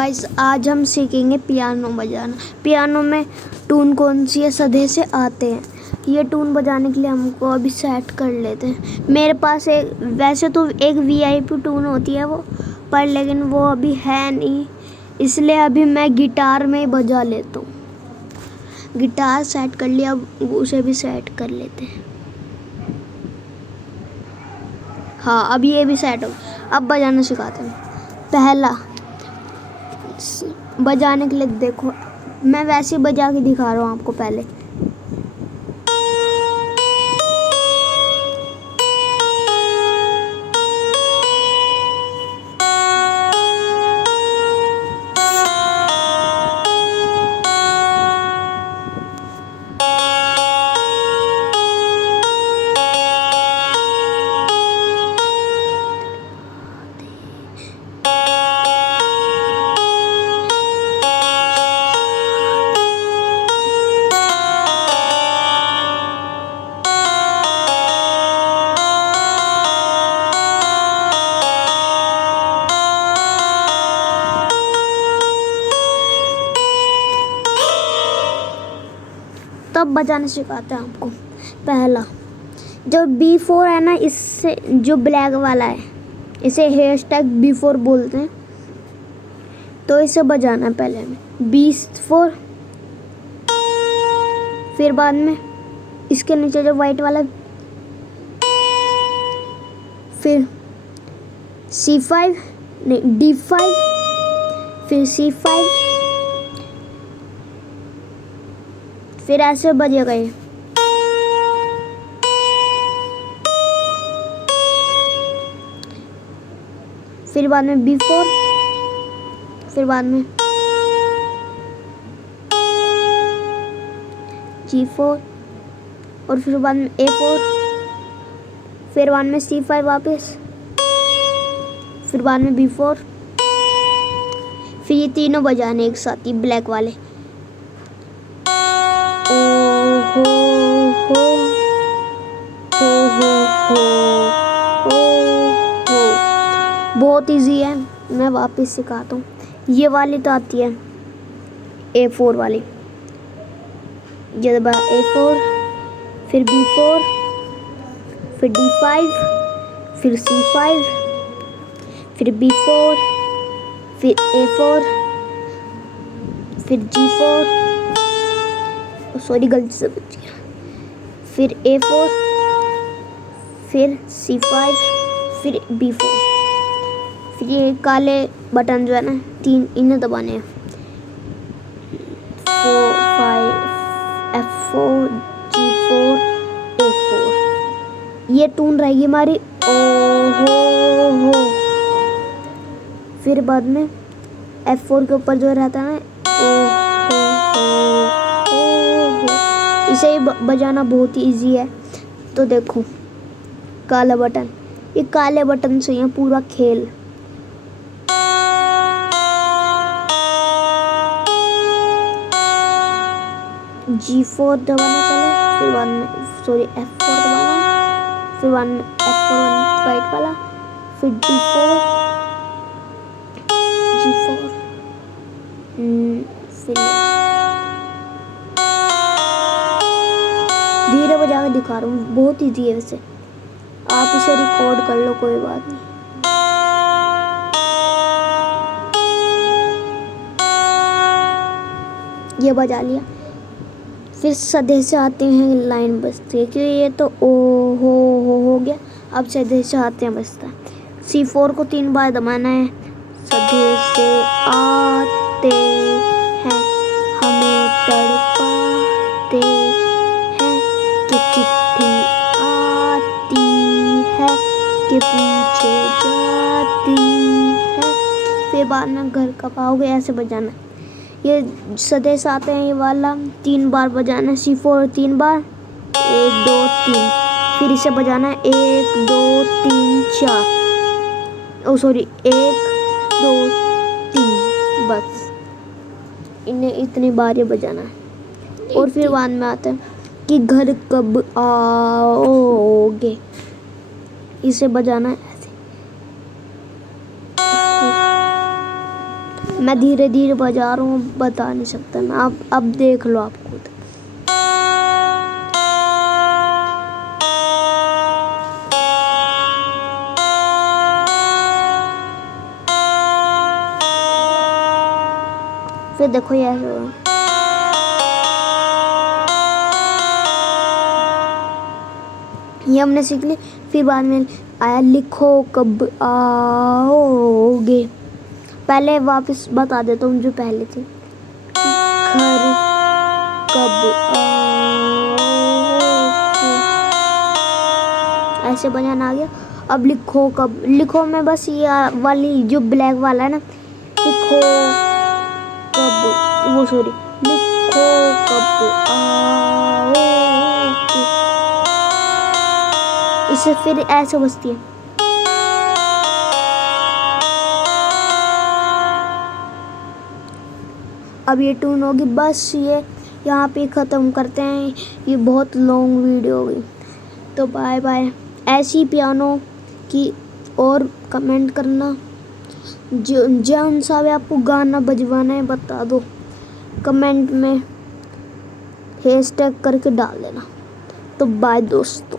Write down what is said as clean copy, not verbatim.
Guys आज हम सीखेंगे पियानो बजाना। पियानो में टून कौन सी है, सधे से आते हैं। ये टून बजाने के लिए हमको अभी सेट कर लेते हैं। मेरे पास एक वैसे तो एक वीआईपी टून होती है वो, पर लेकिन वो अभी है नहीं, इसलिए अभी मैं गिटार में ही बजा लेता हूँ। गिटार सेट कर लिया, अब उसे भी सेट कर लेते हैं। हाँ, अब ये भी सेट हो। अब बजाना सिखाते हैं। पहला बजाने के लिए देखो, मैं वैसे बजा के दिखा रहा हूँ आपको। पहले तब बजाना सिखाते हैं आपको। पहला जो B4 है ना, इससे जो ब्लैक वाला है, इसे #B4 बोलते हैं। तो इसे बजाना है पहले में B4, फिर बाद में इसके नीचे जो वाइट वाला, फिर C5 नहीं D5, फिर C5, फिर ऐसे बजेगा ये। फिर बाद में B4, फिर बाद में G4, और फिर बाद में A4, फिर बाद में C5 वापस, फिर बाद में B4, फिर ये तीनों बजाने एक साथ ही ब्लैक वाले। हो हो हो हो हो हो। बहुत इजी है, मैं वापस सिखाता हूँ। ये वाली तो आती है A4 वाली। ये दबा A4, फिर B4, फिर D5, फिर C5, फिर B4, फिर A4, फिर G4, सॉरी गलती से बच गया, फिर A4, फिर C5, फिर B4, फिर ये काले बटन जो है ना, 3 इन्हें दबाने हैं। 4 5 F4 G4 A4। ये टून रहेगी हमारी ओ हो। फिर बाद में F4 के ऊपर जो रहता है इसे बजाना बहुत ही इजी है। तो देखो, काला बटन, ये काले बटन से है पूरा खेल। G4 दबाना पहले, फिर बाद में F4 दबाना, फिर बाद में F4 वाइट वाला, फिर D4 G4, फिर धीरे बजा के दिखा रहा हूँ, बहुत ईजी है वैसे। आप इसे रिकॉर्ड कर लो, कोई बात नहीं। ये बजा लिया, फिर सधे से आते हैं लाइन बजती है, क्योंकि ये तो ओ हो गया। अब सधे से आते हैं बजता है। C4 को 3 बार दबाना है। सधे से आते हैं, हमें तड़पाते हैं, कि चिट्ठी आती है, कि पूछे जाती है। फिर बाद में घर कब आओगे, ऐसे बजाना। ये सधे से आते हैं, ये वाला 3 बार बजाना है। C4 3 बार, 1 2 3, फिर इसे बजाना है 1 2 3 4, ओ सॉरी 1 2 3, बस इन्हें इतनी बार ये बजाना है। और फिर बाद में आता है कि घर कब आओगे, इसे बजाना है ऐसे। मैं धीरे धीरे बजा रहा हूँ, बता नहीं सकता मैं। आप अब देख लो आप खुद। फिर देखो ये ऐसे होगा। ये हमने सीख ली। फिर बाद में आया लिखो कब आओगे। पहले वापस बता देता हूँ जो पहले थी। घर कब आओगे, ऐसे बजाना आ गया। अब लिखो कब, लिखो में बस ये वाली जो ब्लैक वाला है ना, लिखो कब, वो सॉरी, लिखो कब आओगे, इससे फिर ऐसे बजती है। अब ये ट्यून होगी। बस ये यहाँ पे ख़त्म करते हैं, ये बहुत लॉन्ग वीडियो हो गई। तो बाय बाय। ऐसी पियानो की और कमेंट करना, जौन सा भी आपको गाना बजवाना है बता दो, कमेंट में हैशटैग करके डाल देना। तो बाय दोस्तों।